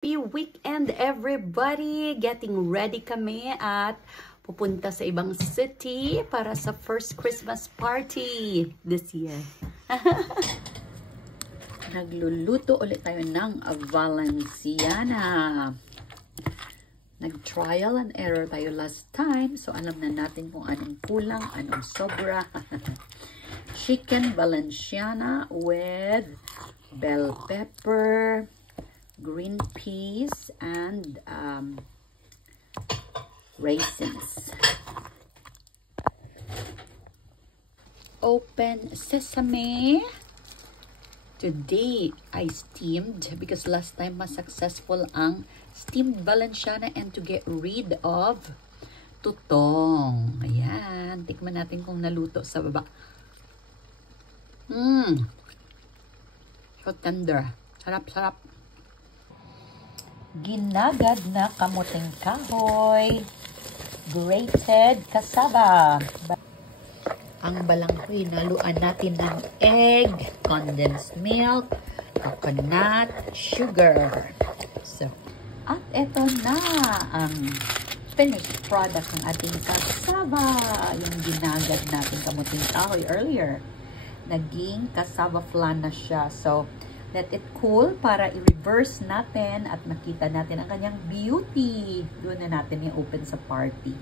Happy weekend everybody! Getting ready kami at pupunta sa ibang city para sa first Christmas party this year. Nagluluto ulit tayo ng Valenciana. Nag-trial and error tayo last time, so alam na natin kung anong kulang, anong sobra. Chicken Valenciana with bell pepper, green peas, and raisins. Open sesame. Today, I steamed because last time mas successful ang steamed Valenciana and to get rid of tutong. Ayan. Tikman natin kung naluto sa baba. So tender. Sarap, sarap. Ginagad na kamuting kahoy. Grated cassava. Ang balanghoy, naluan natin ng egg, condensed milk, coconut, sugar. So, at eto na ang finished product ng ating cassava. Yung ginagad natin kamuting kahoy earlier. Naging cassava flan na siya. So, let it cool para i-reverse natin at makita natin ang kanyang beauty. Doon na natin i-open sa party.